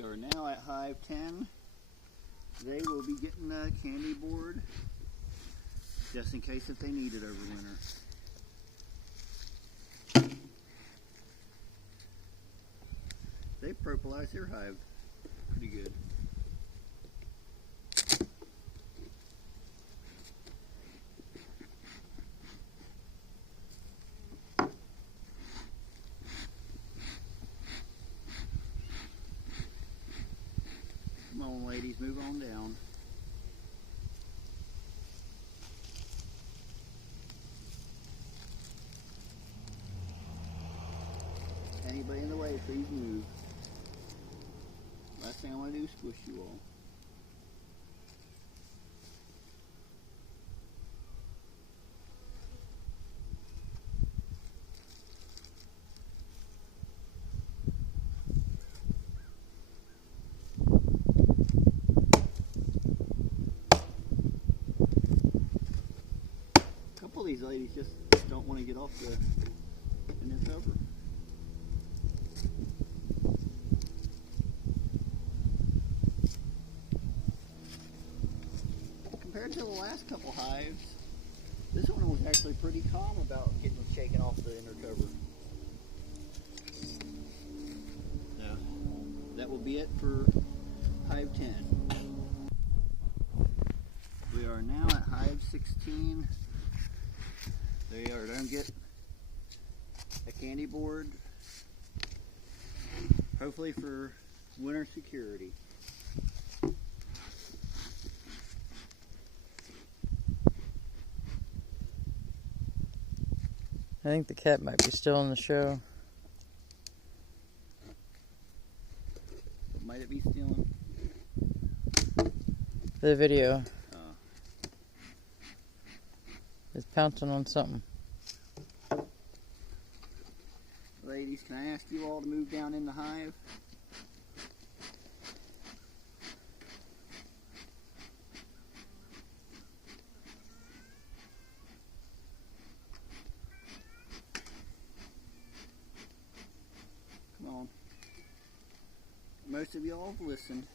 We are now at hive 10. They will be getting a candy board just in case if they need it over winter. They purplize their hive pretty good. Come on, ladies, move on down. Anybody in the way, please move. Last thing I want to do is squish you all. A couple of these ladies just don't want to get off the inner cover. Compared to the last couple hives, this one was actually pretty calm about getting shaken off the inner cover. So, that will be it for hive 10. We are now at hive 16. They are going to get a candy board, hopefully for winter security. I think the cat might be still in the show. What might it be stealing? The video. It's pouncing on something. Ladies, can I ask you all to move down in the hive? Come on. Most of y'all have listened.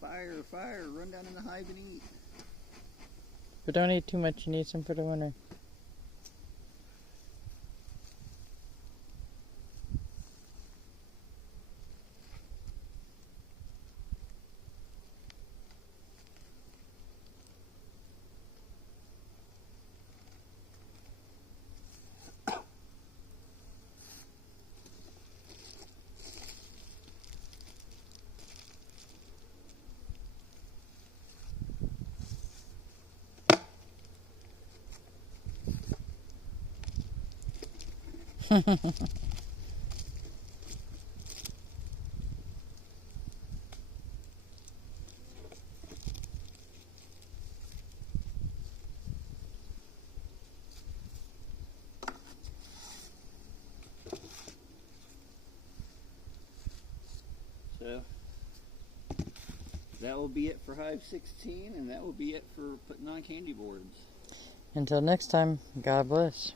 Fire, fire, run down in the hive and eat. But don't eat too much, you need some for the winter. So that will be it for hive 16, and that will be it for putting on candy boards. Until next time, God bless.